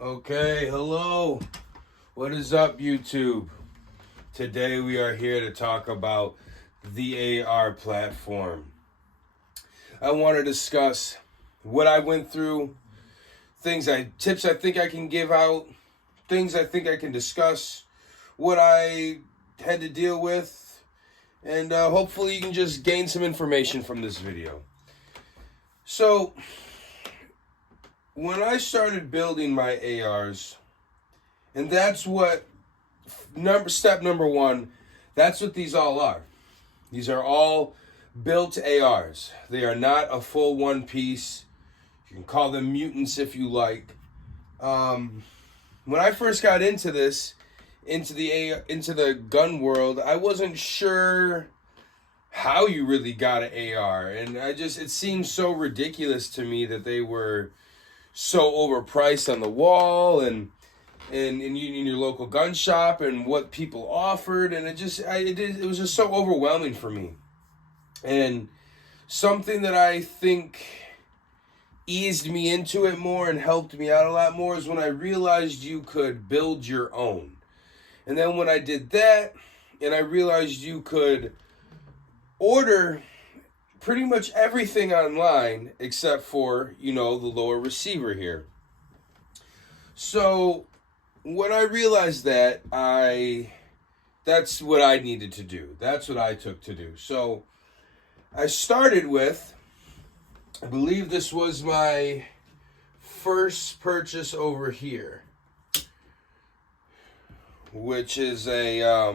Okay, hello. What is up, YouTube? Today we are here to talk about the AR platform. I want to discuss what I went through, tips I think I can give out, things I think I can discuss, what I had to deal with, and hopefully you can just gain some information from this video. So, when I started building my ARs, and that's what step number one, that's what these all are. These are all built ARs. They are not a full one piece. You can call them mutants if you like. When I first got into this, into the gun world, I wasn't sure how you really got an AR, and it seemed so ridiculous to me that they were so overpriced on the wall and in your local gun shop and what people offered, and it was just so overwhelming for me. And something that I think eased me into it more and helped me out a lot more is when I realized you could build your own. And then when I did that and I realized you could order pretty much everything online except for, the lower receiver here. So when I realized that's what I needed to do. That's what I took to do. So I started with, I believe this was my first purchase over here, which is a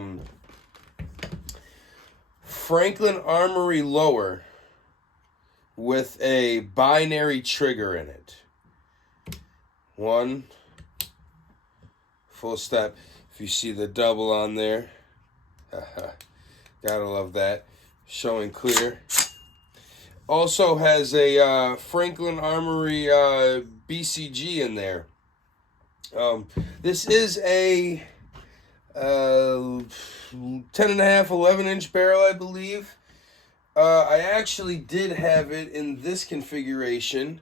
Franklin Armory lower with a binary trigger in it. One full step. If you see the double on there, gotta love that. Showing clear. Also has a Franklin Armory BCG in there. This is a 10.5, 11-inch barrel, I believe. I actually did have it in this configuration,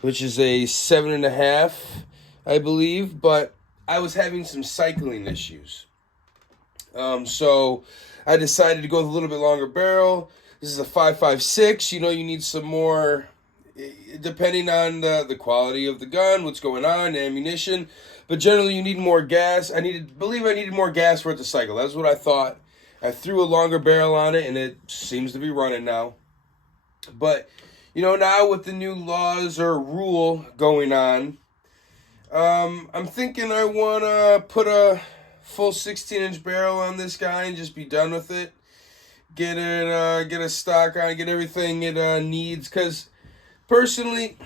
which is a 7.5, I believe, but I was having some cycling issues. So I decided to go with a little bit longer barrel. This is a 5.56. You need some more, depending on the quality of the gun, what's going on, ammunition. But generally, you need more gas. I needed more gas for it to cycle. That's what I thought. I threw a longer barrel on it, and it seems to be running now. But, now with the new laws or rule going on, I'm thinking I want to put a full 16-inch barrel on this guy and just be done with it. Get a stock on it, get everything it needs. Because, personally,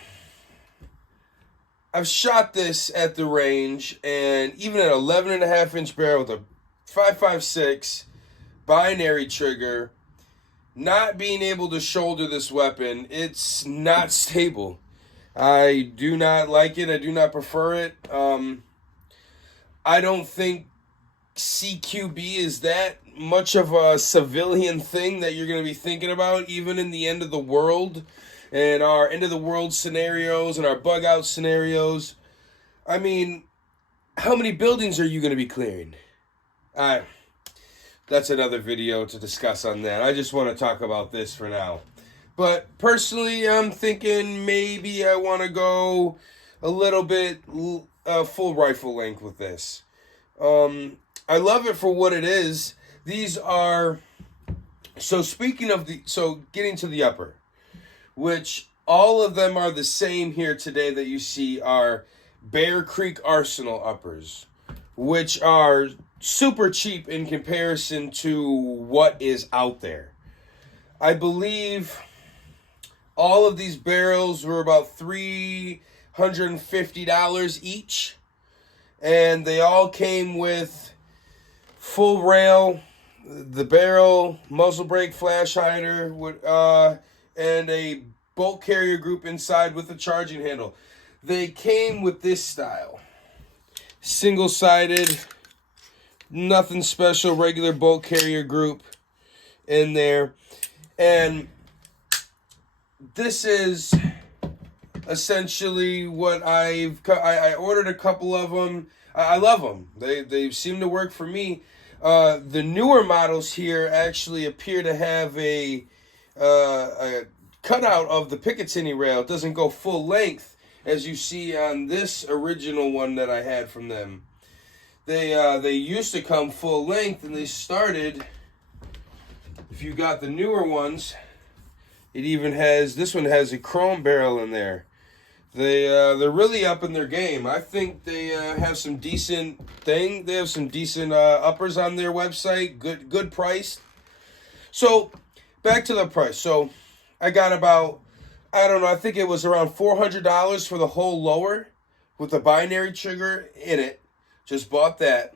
I've shot this at the range, and even at 11.5-inch barrel with a 5.56 binary trigger, not being able to shoulder this weapon, it's not stable. I do not like it. I do not prefer it. I don't think CQB is that much of a civilian thing that you're going to be thinking about, even in the end of the world and our end of the world scenarios and our bug out scenarios. I mean, how many buildings are you going to be clearing? That's another video to discuss on that. I just want to talk about this for now. But personally, I'm thinking maybe I want to go a little bit full rifle length with this. I love it for what it is. These are, getting to the upper, which all of them are the same here today that you see are Bear Creek Arsenal uppers, which are super cheap in comparison to what is out there. I believe all of these barrels were about $350 each, and they all came with full rail, the barrel, muzzle brake, flash hider, and a bolt carrier group inside with a charging handle. They came with this style. Single-sided, nothing special, regular bolt carrier group in there. And this is essentially what I ordered a couple of them. I love them. They seem to work for me. The newer models here actually appear to have a cutout of the Picatinny rail. It doesn't go full length as you see on this original one that I had from them. They used to come full length, and they started. If you got the newer ones, it even has, this one has a chrome barrel in there. They're really up in their game. I think they have some decent thing. They have some decent uppers on their website. Good price. So back to the price. So I got about, I don't know, I think it was around $400 for the whole lower with the binary trigger in it. Just bought that.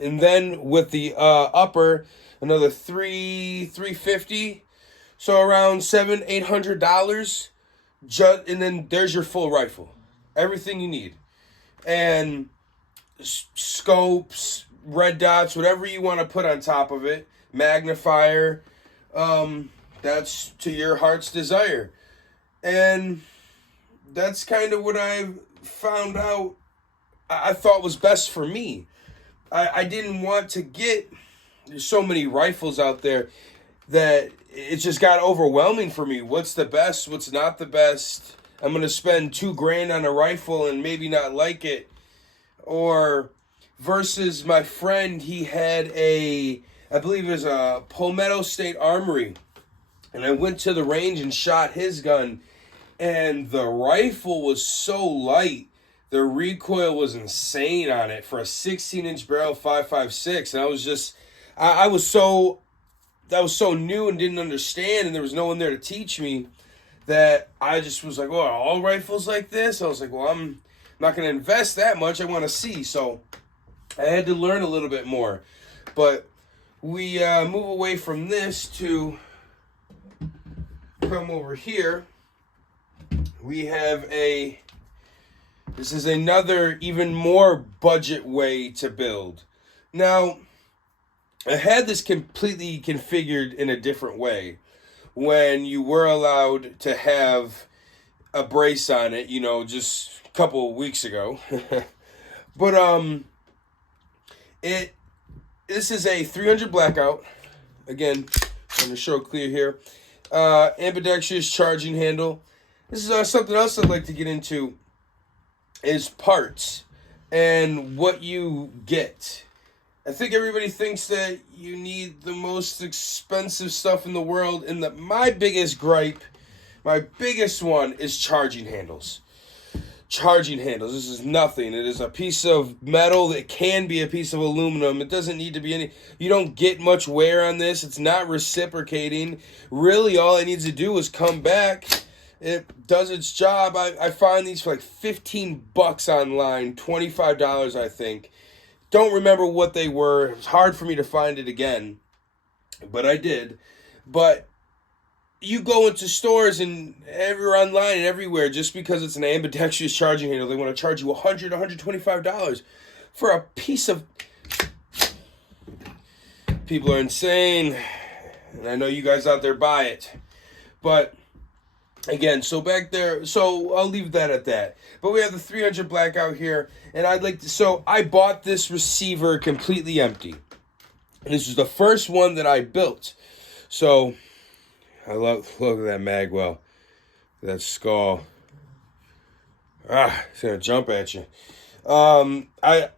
And then with the upper, another $350. So around $800. And then there's your full rifle. Everything you need. And scopes, red dots, whatever you want to put on top of it. Magnifier. That's to your heart's desire. And that's kind of what I've found out I thought was best for me. I didn't want to get, there's so many rifles out there that it just got overwhelming for me. What's the best? What's not the best? I'm going to spend $2,000 on a rifle and maybe not like it. Or versus my friend, he had I believe it was a Palmetto State Armory. And I went to the range and shot his gun. And the rifle was so light. The recoil was insane on it for a 16-inch barrel 5.56. And I was just, that was so new and didn't understand, and there was no one there to teach me, that I just was like, oh, are all rifles like this? I was like, well, I'm not going to invest that much. I want to see. So I had to learn a little bit more. But we move away from this to come over here. We have this is another even more budget way to build. Now, I had this completely configured in a different way when you were allowed to have a brace on it, just a couple of weeks ago. But this is a 300 blackout. Again, I'm going to show clear here. Ambidextrous charging handle. This is something else I'd like to get into is parts and what you get. I think everybody thinks that you need the most expensive stuff in the world, and my biggest gripe, my biggest one, is charging handles. Charging handles. This is nothing. It is a piece of metal that can be a piece of aluminum. It doesn't need to be any. You don't get much wear on this. It's not reciprocating. Really, all it needs to do is come back. It does its job. I find these for like $15 online, $25, I think. Don't remember what they were. It's hard for me to find it again, but I did. But you go into stores and online and everywhere, just because it's an ambidextrous charging handle, they want to charge you $100, $125 for a piece of. People are insane, and I know you guys out there buy it, but. Again, so back there, so I'll leave that at that. But we have the 300 blackout here, and so I bought this receiver completely empty. And this is the first one that I built. So, look at that magwell, that skull. It's gonna jump at you. I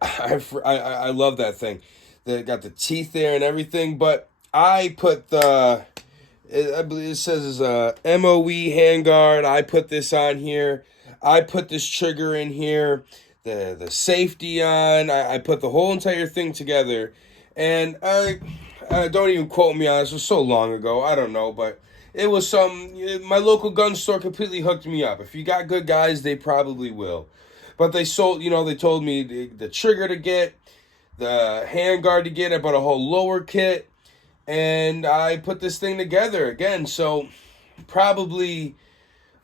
love that thing. They got the teeth there and everything, but I put I believe it says it's a MOE handguard. I put this on here. I put this trigger in here. The safety on. I put the whole entire thing together. And I don't even quote me on this. It was so long ago. I don't know. But it was my local gun store completely hooked me up. If you got good guys, they probably will. But they sold, they told me the trigger to get, the handguard to get. I bought a whole lower kit. And I put this thing together again, so probably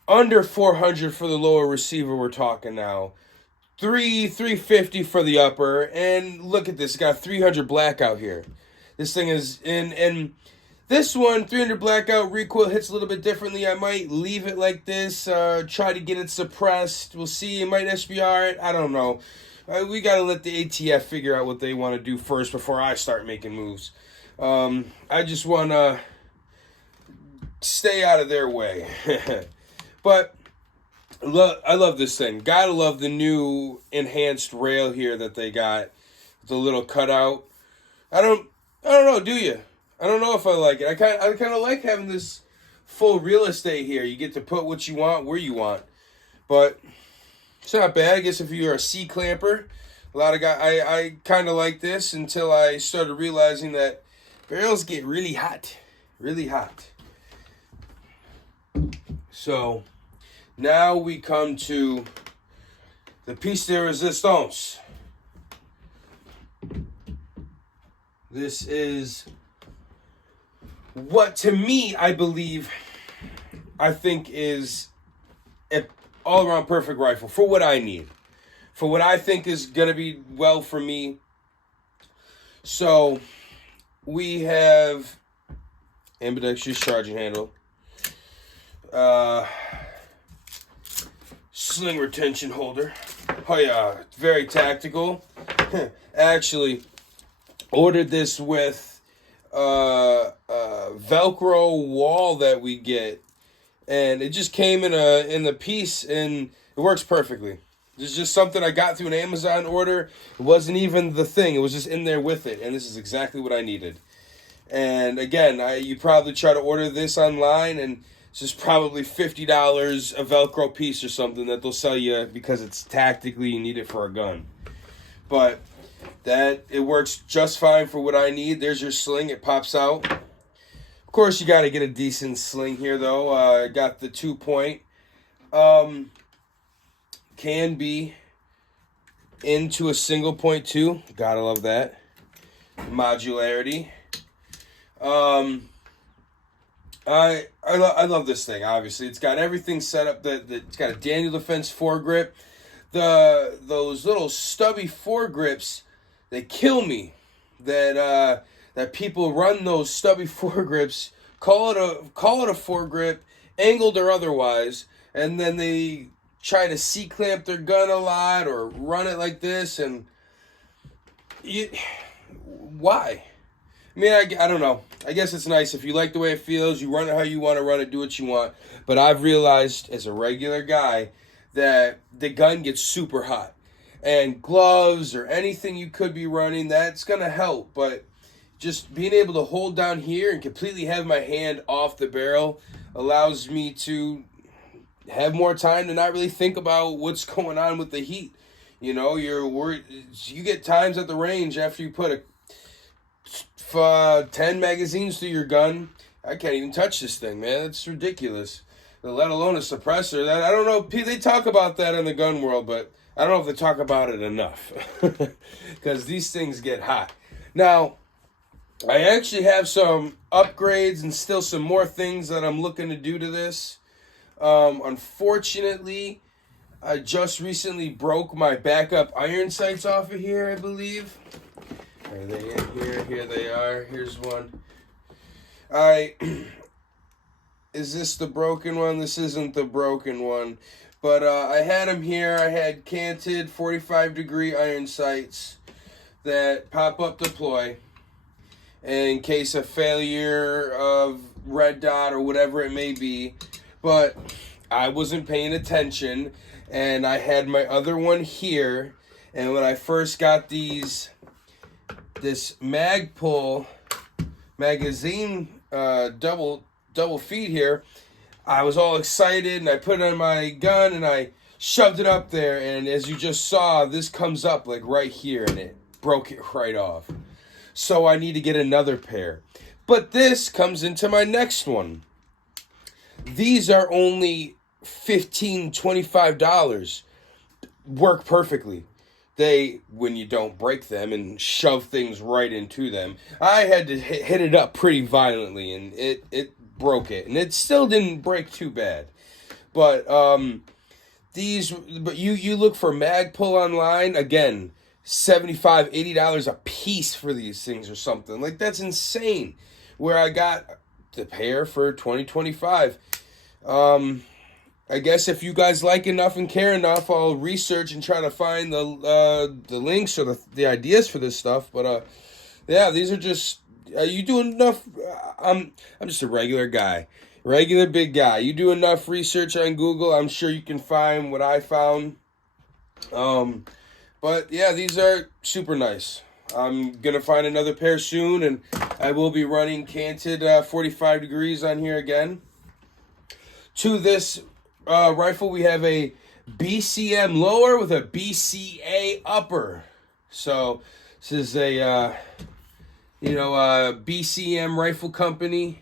under $400 for the lower receiver. We're talking now, $350 for the upper, and look at this. It's got 300 blackout here. This thing is and This one, 300 blackout recoil, hits a little bit differently. I might leave it like this, try to get it suppressed. We'll see. It might SBR it. I don't know. We got to let the ATF figure out what they want to do first before I start making moves. I just want to stay out of their way. But I love this thing. Gotta love the new enhanced rail here that they got. The little cutout. I don't know, do you? I don't know if I like it. I kind of like having this full real estate here. You get to put what you want where you want. But it's not bad. I guess if you're a C-clamper, a lot of guys, I kind of like this until I started realizing that barrels get really hot. Really hot. So now we come to the piece de resistance. This is what, to me, I think is an all-around perfect rifle for what I need. For what I think is going to be well for me. So, we have ambidextrous charging handle. Sling retention holder. Oh yeah, very tactical. Actually, ordered this with Velcro wall that we get, and it just came in the piece, and it works perfectly. This is just something I got through an Amazon order. It wasn't even the thing; it was just in there with it, and this is exactly what I needed. And again, you probably try to order this online, and it's just probably $50 a Velcro piece or something that they'll sell you because it's tactically you need it for a gun. But that it works just fine for what I need. There's your sling. It pops out. Of course, you got to get a decent sling here, though. I got the 2-point. Can be into a single point, too. Gotta love that. Modularity. I love this thing, obviously. It's got everything set up. It's got a Daniel Defense foregrip. Those little stubby foregrips, they kill me. That people run those stubby foregrips, call it a foregrip, angled or otherwise, and then they try to C-clamp their gun a lot or run it like this, and why? I mean, I don't know. I guess it's nice. If you like the way it feels, you run it how you want to run it, do what you want. But I've realized as a regular guy that the gun gets super hot. And gloves or anything you could be running, that's going to help. But just being able to hold down here and completely have my hand off the barrel allows me to have more time to not really think about what's going on with the heat. You know, you're worried. You get times at the range after you put 10 magazines through your gun. I can't even touch this thing, man. It's ridiculous. Let alone a suppressor. That I don't know. They talk about that in the gun world, but I don't know if they talk about it enough. Because these things get hot. Now, I actually have some upgrades and still some more things that I'm looking to do to this. Unfortunately, I just recently broke my backup iron sights off of here, I believe. Are they in here? Here they are. Here's one. Is this the broken one? This isn't the broken one. But I had them here. I had canted 45-degree iron sights that pop up deploy in case of failure of red dot or whatever it may be. But I wasn't paying attention, and I had my other one here. And when I first got this Magpul magazine double feed here, I was all excited, and I put it on my gun, and I shoved it up there, and as you just saw, this comes up like right here, and it broke it right off. So I need to get another pair. But this comes into my next one. These are only $15, $25. Work perfectly. They, when you don't break them and shove things right into them, I had to hit it up pretty violently, and it broke it. And it still didn't break too bad. But you look for Magpul online, again, $75, $80 a piece for these things or something. Like, that's insane. where I got the pair for 2025. I guess if you guys like enough and care enough, I'll research and try to find the links or the ideas for this stuff. But yeah, these are just you do enough. I'm just a regular guy, regular big guy. You do enough research on Google, I'm sure you can find what I found. But yeah, these are super nice. I'm gonna find another pair soon, and I will be running canted 45 degrees on here again. To this rifle, we have a BCM lower with a BCA upper. So this is a BCM rifle company.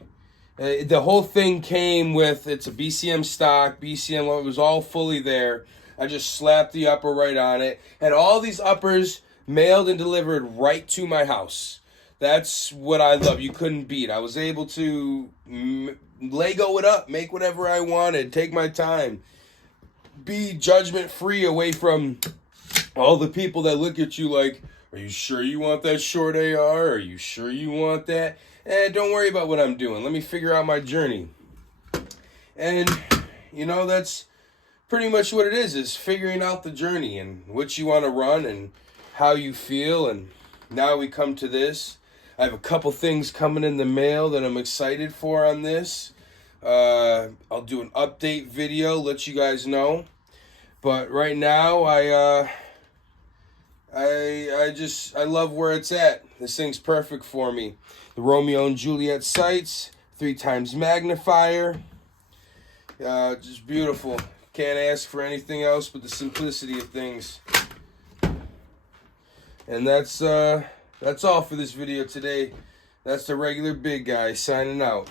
The whole thing came with, it's a BCM stock, BCM lower. It was all fully there. I just slapped the upper right on it. Had all these uppers mailed and delivered right to my house. That's what I love. You couldn't beat. I was able to Lego it up, make whatever I wanted, take my time, be judgment free away from all the people that look at you like, are you sure you want that short AR? Are you sure you want that? Don't worry about what I'm doing. Let me figure out my journey. And, that's pretty much what it is figuring out the journey and what you want to run and how you feel. And now we come to this. I have a couple things coming in the mail that I'm excited for on this. I'll do an update video, let you guys know. But right now, I love where it's at. This thing's perfect for me. The Romeo and Juliet sights, 3x magnifier. Just beautiful. Can't ask for anything else but the simplicity of things. And that's all for this video today. That's the regular big guy signing out.